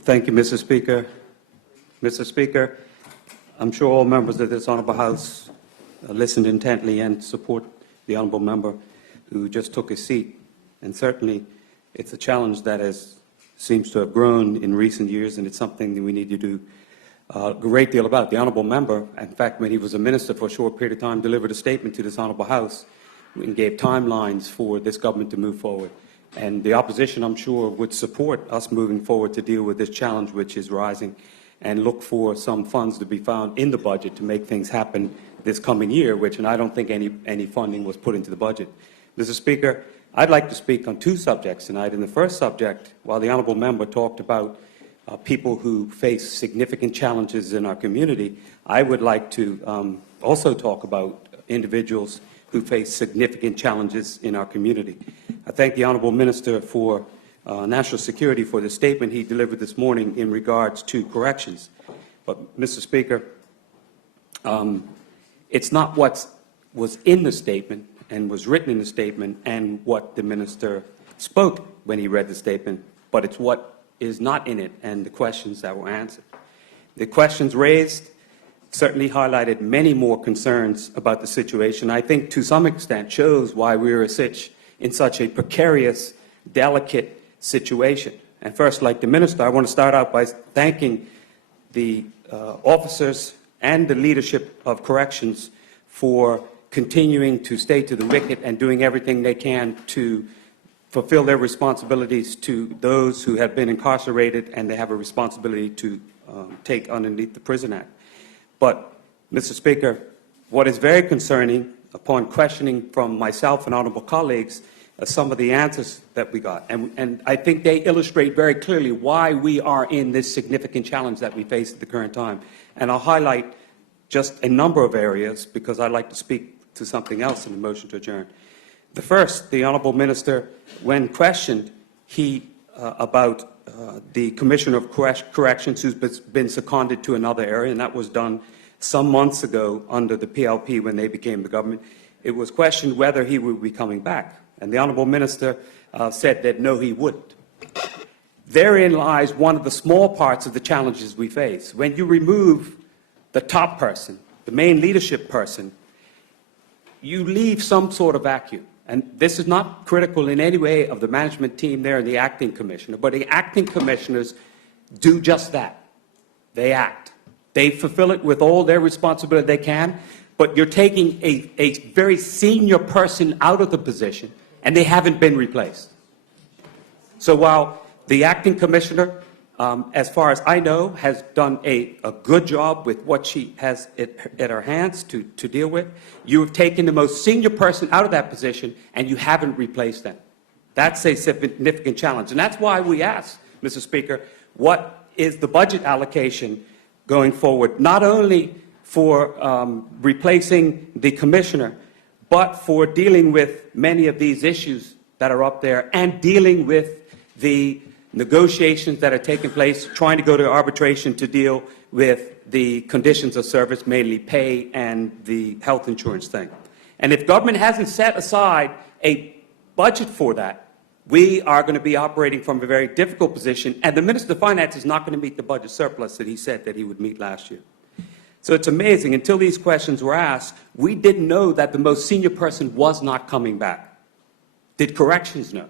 Thank you, Mr. Speaker. Mr. Speaker, I'm sure all members of this Honourable House listened intently and support the Honourable Member who just took his seat. And certainly it's a challenge that seems to have grown in recent years, and it's something that we need to do a great deal about. The Honourable Member, in fact, when he was a minister for a short period of time, delivered a statement to this Honourable House and gave timelines for this government to move forward. And the opposition, I'm sure, would support us moving forward to deal with this challenge which is rising and look for some funds to be found in the budget to make things happen this coming year, and I don't think any funding was put into the budget. Mr. Speaker, I'd like to speak on two subjects tonight. In the first subject, while the Honourable Member talked about people who face significant challenges in our community, I would like to also talk about individuals who face significant challenges in our community. I thank the Honourable Minister for National Security for the statement he delivered this morning in regards to corrections. But, Mr. Speaker, it's not what was in the statement and was written in the statement and what the Minister spoke when he read the statement, but it's what is not in it and the questions that were answered. The questions raised certainly highlighted many more concerns about the situation. I think to some extent shows why we're in such a precarious, delicate situation. And first, like the Minister, I want to start out by thanking the officers and the leadership of corrections for continuing to stay to the wicket and doing everything they can to fulfill their responsibilities to those who have been incarcerated and they have a responsibility to take underneath the Prison Act. But, Mr. Speaker, what is very concerning upon questioning from myself and honourable colleagues some of the answers that we got. And I think they illustrate very clearly why we are in this significant challenge that we face at the current time. And I'll highlight just a number of areas because I'd like to speak to something else in the motion to adjourn. The first, the Honourable Minister, when questioned about the Commissioner of Corrections who's been seconded to another area, and that was done some months ago under the PLP when they became the government, it was questioned whether he would be coming back. And the Honourable Minister said that no, he wouldn't. Therein lies one of the small parts of the challenges we face. When you remove the top person, the main leadership person, you leave some sort of vacuum. And this is not critical in any way of the management team there and the acting commissioner, but the acting commissioners do just that. They act. They fulfill it with all their responsibility they can, but you're taking a very senior person out of the position and they haven't been replaced. So while the acting commissioner, as far as I know, has done a good job with what she has at her hands to deal with, you have taken the most senior person out of that position and you haven't replaced them. That's a significant challenge. And that's why we ask, Mr. Speaker, what is the budget allocation going forward, not only for replacing the commissioner, but for dealing with many of these issues that are up there and dealing with the negotiations that are taking place, trying to go to arbitration to deal with the conditions of service, mainly pay and the health insurance thing. And if government hasn't set aside a budget for that, we are going to be operating from a very difficult position, and the Minister of Finance is not going to meet the budget surplus that he said that he would meet last year. So it's amazing, until these questions were asked, we didn't know that the most senior person was not coming back. Did corrections know?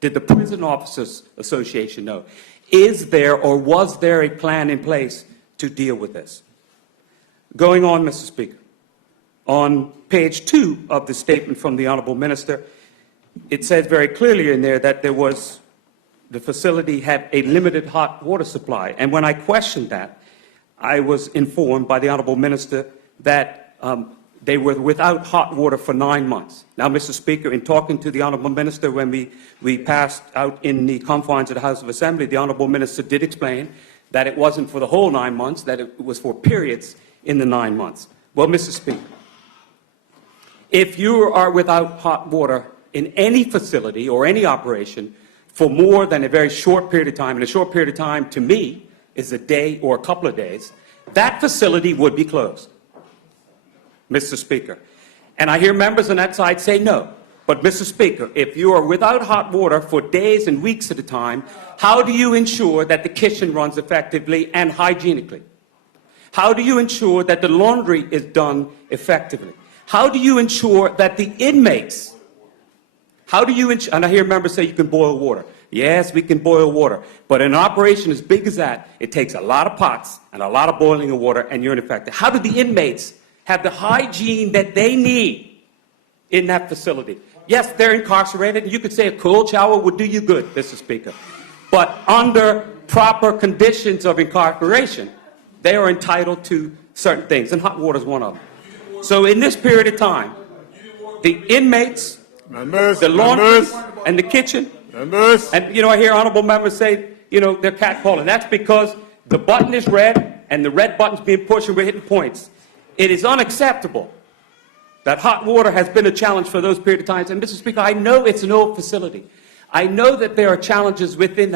Did the Prison Officers Association know? Is there or was there a plan in place to deal with this? Going on, Mr. Speaker, on page 2 of the statement from the Honourable Minister, it says very clearly in there that the facility had a limited hot water supply. And when I questioned that, I was informed by the Honourable Minister that they were without hot water for 9 months. Now, Mr. Speaker, in talking to the Honourable Minister when we passed out in the confines of the House of Assembly, the Honourable Minister did explain that it wasn't for the whole 9 months, that it was for periods in the 9 months. Well, Mr. Speaker, if you are without hot water in any facility or any operation for more than a very short period of time, and a short period of time to me is a day or a couple of days, that facility would be closed, Mr. Speaker. And I hear members on that side say no. But, Mr. Speaker, if you are without hot water for days and weeks at a time, how do you ensure that the kitchen runs effectively and hygienically? How do you ensure that the laundry is done effectively? How do you ensure that the inmates, and I hear members say you can boil water. Yes, we can boil water, but in an operation as big as that, it takes a lot of pots and a lot of boiling of water, and you're ineffective. How do the inmates have the hygiene that they need in that facility? Yes, they're incarcerated, and you could say a cold shower would do you good, Mr. Speaker. But under proper conditions of incarceration, they are entitled to certain things, and hot water is one of them. So in this period of time, the inmates, the laundry, and the kitchen, and, I hear honorable members say, they're catcalling. That's because the button is red, and the red button's being pushed, and we're hitting points. It is unacceptable that hot water has been a challenge for those period of times. And, Mr. Speaker, I know it's an old facility. I know that there are challenges within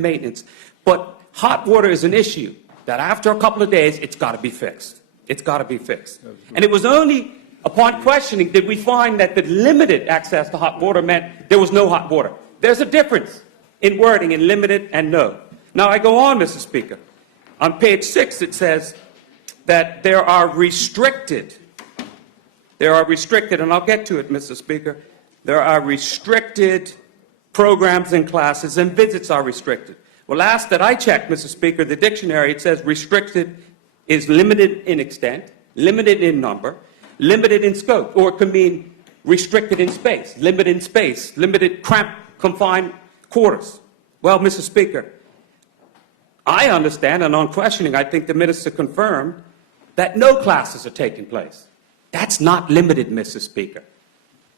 maintenance. But hot water is an issue that after a couple of days, it's got to be fixed. It's got to be fixed. And it was only upon questioning did we find that the limited access to hot water meant there was no hot water. There's a difference in wording in limited and no. Now, I go on, Mr. Speaker. On page 6, it says that there are restricted, and I'll get to it, Mr. Speaker, there are restricted programs and classes, and visits are restricted. Well, last that I checked, Mr. Speaker, the dictionary, it says restricted is limited in extent, limited in number, limited in scope, or it could mean restricted in space, limited cramped, confined quarters. Well, Mr. Speaker, I understand, and on questioning, I think the minister confirmed that no classes are taking place. That's not limited, Mr. Speaker.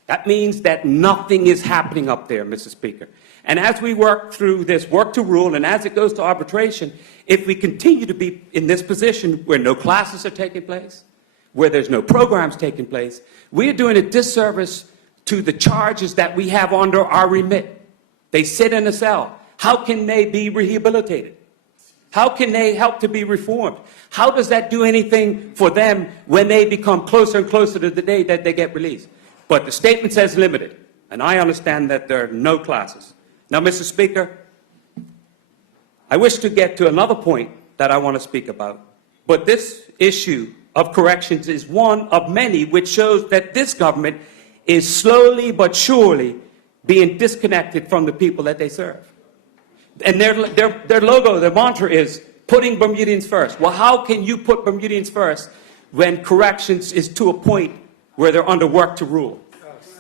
That means that nothing is happening up there, Mr. Speaker. And as we work through this work to rule, and as it goes to arbitration, if we continue to be in this position where no classes are taking place, where there's no programs taking place, we are doing a disservice to the charges that we have under our remit. They sit in a cell. How can they be rehabilitated? How can they help to be reformed? How does that do anything for them when they become closer and closer to the day that they get released? But the statement says limited, and I understand that there are no classes. Now, Mr. Speaker, I wish to get to another point that I want to speak about, but this issue of corrections is one of many which shows that this government is slowly but surely being disconnected from the people that they serve. And their logo, their mantra is putting Bermudians first. Well, how can you put Bermudians first when corrections is to a point where they're under work to rule,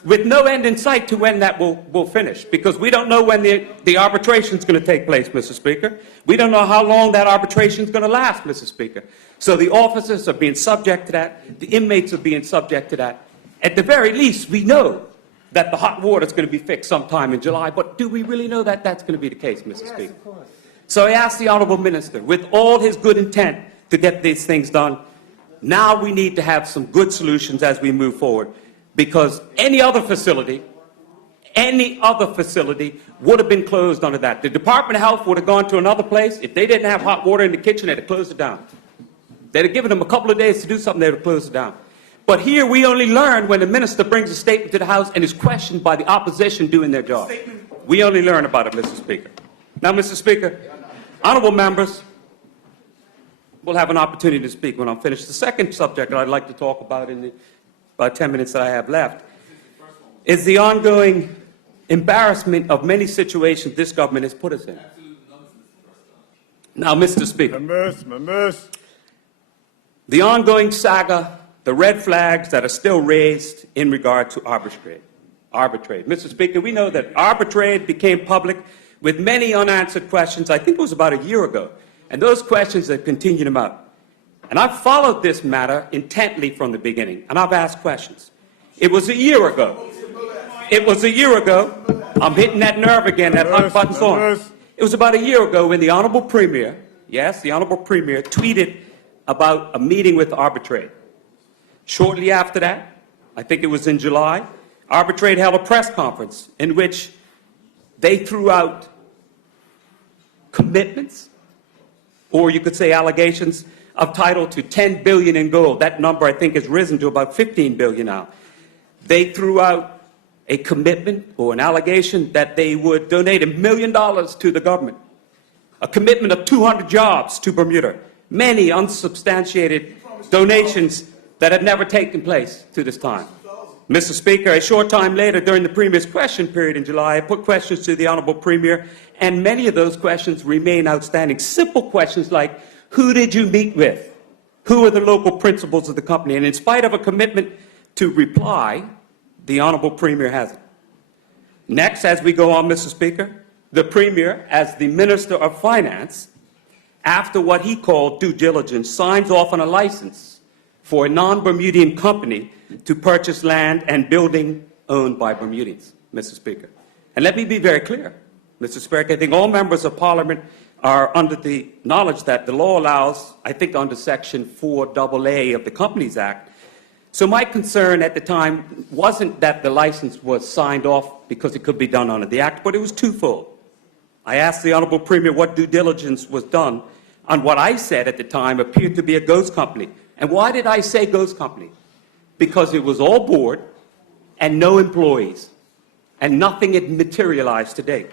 with no end in sight to when that will finish? Because we don't know when the arbitration is going to take place, Mr. Speaker. We don't know how long that arbitration is going to last, Mr. Speaker. So the officers are being subject to that. The inmates are being subject to that. At the very least, we know that the hot water is going to be fixed sometime in July, but do we really know that that's going to be the case, Mr. Speaker? Of course. So I ask the Honourable Minister, with all his good intent to get these things done, now we need to have some good solutions as we move forward, because any other facility would have been closed under that. The Department of Health would have gone to another place. If they didn't have hot water in the kitchen, they'd have closed it down. They'd have given them a couple of days to do something, they'd have closed it down. But here we only learn when the minister brings a statement to the House and is questioned by the opposition doing their job. We only learn about it, Mr. Speaker. Now, Mr. Speaker, honourable members will have an opportunity to speak when I'm finished. The second subject that I'd like to talk about in the about 10 minutes that I have left is the ongoing embarrassment of many situations this government has put us in. Now, Mr. Speaker, the ongoing saga, the red flags that are still raised in regard to arbitrage. Mr. Speaker, we know that arbitrage became public with many unanswered questions. I think it was about a year ago. And those questions have continued them out. And I've followed this matter intently from the beginning, and I've asked questions. It was a year ago. I'm hitting that nerve again, that hot button's on. It was about a year ago when the Honourable Premier, yes, the Honourable Premier, tweeted about a meeting with Arbitrate. Shortly after that, I think it was in July, Arbitrate held a press conference in which they threw out commitments, or you could say allegations, of title to $10 billion in gold. That number, I think, has risen to about $15 billion now. They threw out a commitment or an allegation that they would donate $1 million to the government, a commitment of 200 jobs to Bermuda, many unsubstantiated donations that have never taken place to this time. Mr. Speaker, a short time later, during the Premier's question period in July, I put questions to the Honourable Premier, and many of those questions remain outstanding. Simple questions like, who did you meet with? Who are the local principals of the company? And in spite of a commitment to reply, the Honourable Premier hasn't. Next, as we go on, Mr. Speaker, the Premier, as the Minister of Finance, after what he called due diligence, signs off on a license for a non-Bermudian company to purchase land and building owned by Bermudians, Mr. Speaker. And let me be very clear, Mr. Speaker, I think all members of Parliament are under the knowledge that the law allows, I think under Section 4AA of the Companies Act. So my concern at the time wasn't that the license was signed off because it could be done under the Act, but it was twofold. I asked the Honourable Premier what due diligence was done on what I said at the time appeared to be a ghost company. And why did I say ghost company? Because it was all board and no employees, and nothing had materialized to date.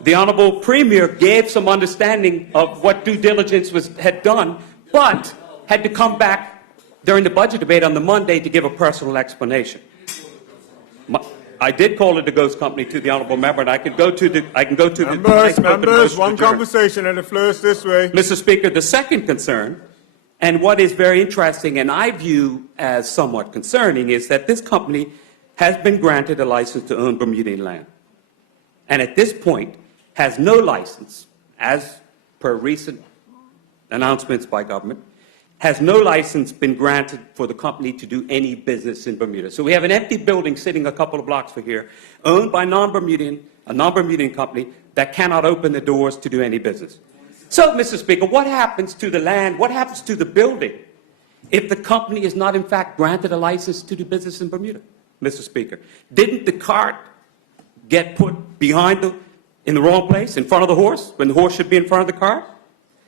The Honourable Premier gave some understanding of what due diligence had done, but had to come back during the budget debate on the Monday to give a personal explanation. I did call it a ghost company to the Honourable Member, and I can go to the. Members, one conversation, and the floor is this way. Mr. Speaker, the second concern, and what is very interesting, and I view as somewhat concerning, is that this company has been granted a license to own Bermudian land, and at this point has no license, as per recent announcements by government, has no license been granted for the company to do any business in Bermuda. So we have an empty building sitting a couple of blocks from here, owned by a non-Bermudian company that cannot open the doors to do any business. So, Mr. Speaker, what happens to the land, what happens to the building if the company is not in fact granted a license to do business in Bermuda, Mr. Speaker? Didn't the cart get put in the wrong place, in front of the horse, when the horse should be in front of the cart?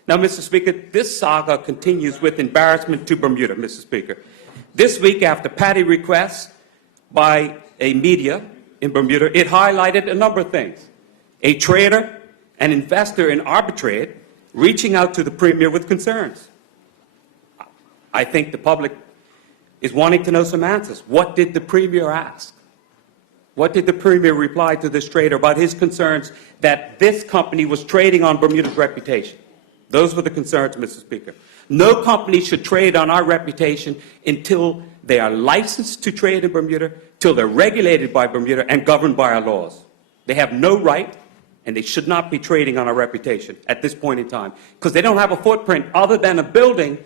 Now, Mr. Speaker, this saga continues with embarrassment to Bermuda, Mr. Speaker. This week, after patty requests by a media in Bermuda, it highlighted a number of things. A trader, an investor in Arbitrade, reaching out to the Premier with concerns. I think the public is wanting to know some answers. What did the Premier ask? What did the Premier reply to this trader about his concerns that this company was trading on Bermuda's reputation? Those were the concerns, Mr. Speaker. No company should trade on our reputation until they are licensed to trade in Bermuda, till they're regulated by Bermuda and governed by our laws. They have no right, and they should not be trading on our reputation at this point in time, because they don't have a footprint other than a building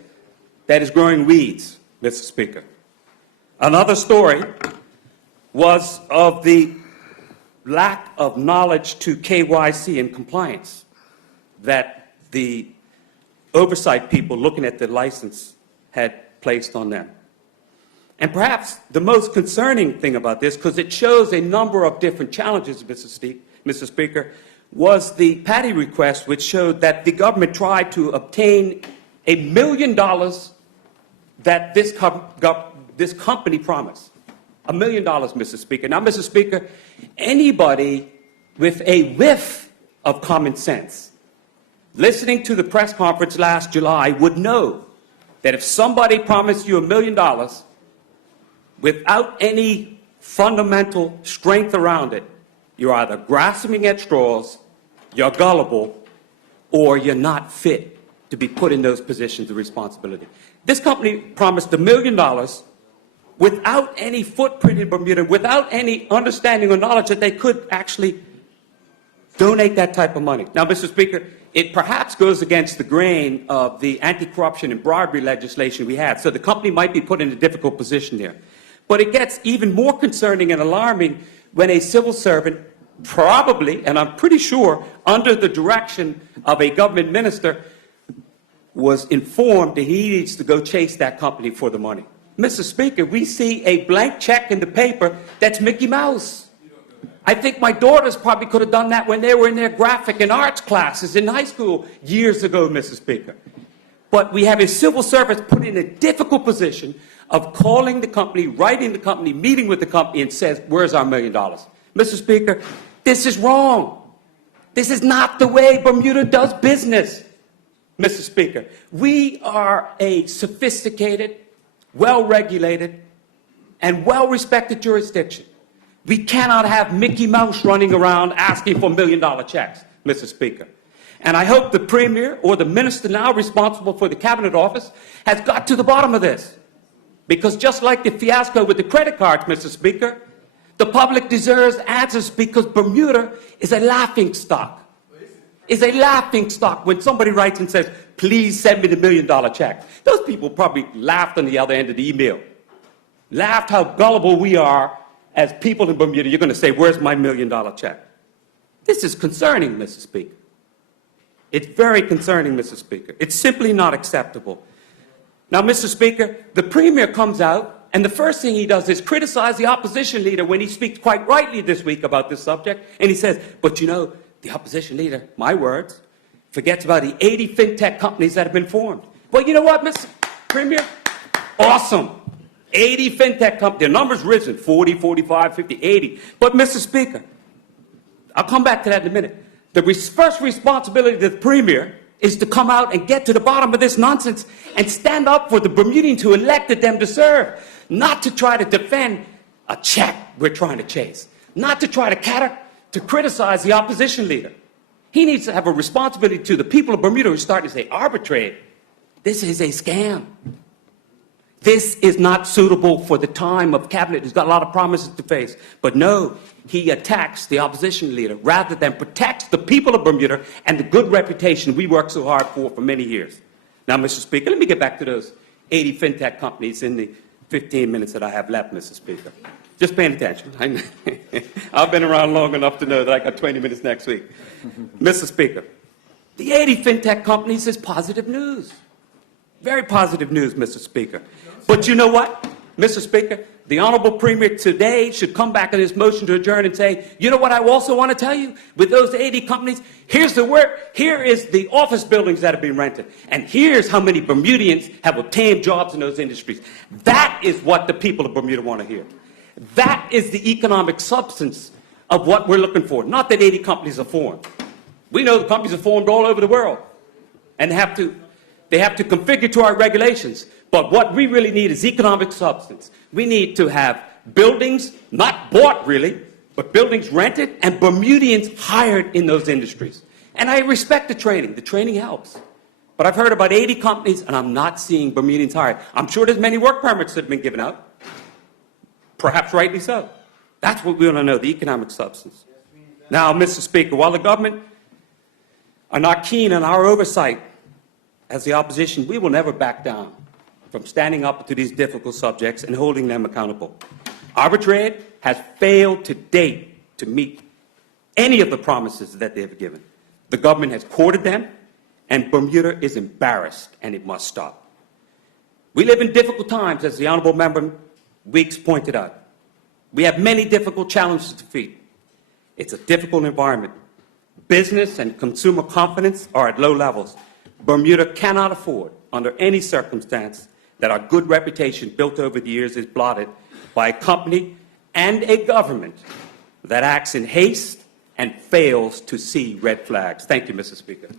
that is growing weeds, Mr. Speaker. Another story was of the lack of knowledge to KYC and compliance that the oversight people looking at the license had placed on them. And perhaps the most concerning thing about this, because it shows a number of different challenges, Mr. Speaker, was the patty request, which showed that the government tried to obtain $1 million that this company promised. $1 million, Mr. Speaker. Now, Mr. Speaker, anybody with a whiff of common sense, listening to the press conference last July, would know that if somebody promised you $1 million without any fundamental strength around it, you're either grasping at straws, you're gullible, or you're not fit to be put in those positions of responsibility. This company promised $1 million without any footprint in Bermuda, without any understanding or knowledge that they could actually donate that type of money. Now, Mr. Speaker, it perhaps goes against the grain of the anti-corruption and bribery legislation we had, so the company might be put in a difficult position there. But it gets even more concerning and alarming when a civil servant, probably, and I'm pretty sure, under the direction of a government minister, was informed that he needs to go chase that company for the money. Mr. Speaker, we see a blank check in the paper that's Mickey Mouse. I think my daughters probably could have done that when they were in their graphic and arts classes in high school years ago, Mr. Speaker. But we have a civil servant put in a difficult position of calling the company, writing the company, meeting with the company, and says, where's our $1 million? Mr. Speaker, this is wrong. This is not the way Bermuda does business. Mr. Speaker, we are a sophisticated, well-regulated, and well-respected jurisdiction. We cannot have Mickey Mouse running around asking for $1 million checks, Mr. Speaker. And I hope the Premier or the Minister now responsible for the Cabinet Office has got to the bottom of this. Because just like the fiasco with the credit cards, Mr. Speaker, the public deserves answers because Bermuda is a laughingstock. Is a laughingstock when somebody writes and says, please send me the $1 million check. Those people probably laughed on the other end of the email. Laughed how gullible we are as people in Bermuda. You're going to say, where's my $1 million check? This is concerning, Mr. Speaker. It's very concerning, Mr. Speaker. It's simply not acceptable. Now, Mr. Speaker, the Premier comes out, and the first thing he does is criticize the opposition leader when he speaks quite rightly this week about this subject, and he says, but you know, the opposition leader, my words, forgets about the 80 fintech companies that have been formed. Well, you know what, Mr. Premier? Awesome. 80 fintech companies. Their number's risen, 40, 45, 50, 80. But, Mr. Speaker, I'll come back to that in a minute. The first responsibility of the Premier is to come out and get to the bottom of this nonsense and stand up for the Bermudians who elected them to serve, not to try to defend a check we're trying to chase, not to try to criticize the opposition leader. He needs to have a responsibility to the people of Bermuda who are starting to say, arbitrate. This is a scam. This is not suitable for the time of cabinet. He's got a lot of promises to face. But no, he attacks the opposition leader rather than protects the people of Bermuda and the good reputation we worked so hard for many years. Now, Mr. Speaker, let me get back to those 80 fintech companies in the 15 minutes that I have left, Mr. Speaker. Just paying attention. I've been around long enough to know that I got 20 minutes next week. Mr. Speaker, the 80 fintech companies is positive news. Very positive news, Mr. Speaker. But you know what, Mr. Speaker? The Honorable Premier today should come back on his motion to adjourn and say, you know what I also want to tell you? With those 80 companies, here's the work, here is the office buildings that have been rented, and here's how many Bermudians have obtained jobs in those industries. That is what the people of Bermuda want to hear. That is the economic substance of what we're looking for. Not that 80 companies are formed. We know the companies are formed all over the world and they have to configure to our regulations. But what we really need is economic substance. We need to have buildings, not bought really, but buildings rented and Bermudians hired in those industries. And I respect the training. The training helps. But I've heard about 80 companies and I'm not seeing Bermudians hired. I'm sure there's many work permits that have been given out. Perhaps rightly so. That's what we want to know, the economic substance. Now, Mr. Speaker, while the government are not keen on our oversight as the opposition, we will never back down from standing up to these difficult subjects and holding them accountable. Arbitrade has failed to date to meet any of the promises that they have given. The government has courted them, and Bermuda is embarrassed, and it must stop. We live in difficult times, as the Honourable Member Weeks pointed out. We have many difficult challenges to defeat. It's a difficult environment. Business and consumer confidence are at low levels. Bermuda cannot afford, under any circumstance, that our good reputation built over the years is blotted by a company and a government that acts in haste and fails to see red flags. Thank you, Mr. Speaker.